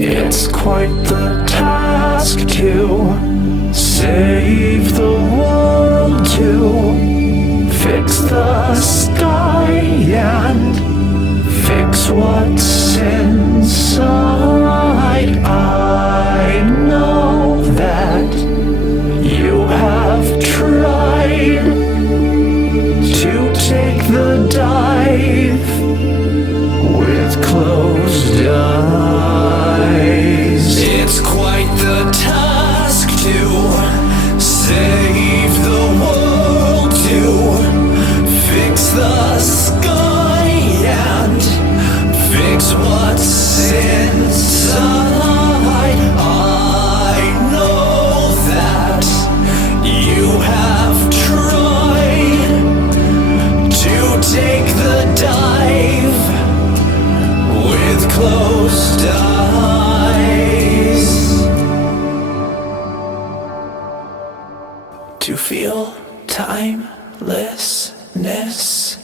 It's quite the task to save the world, to fix the sky and fix what's inside. I know that you have tried to take the dive with closed eyes. It's quite the task to save the world, to fix the sky and fix what's inside. I know that you have tried to take the dive with closed eyes, to feel timelessness.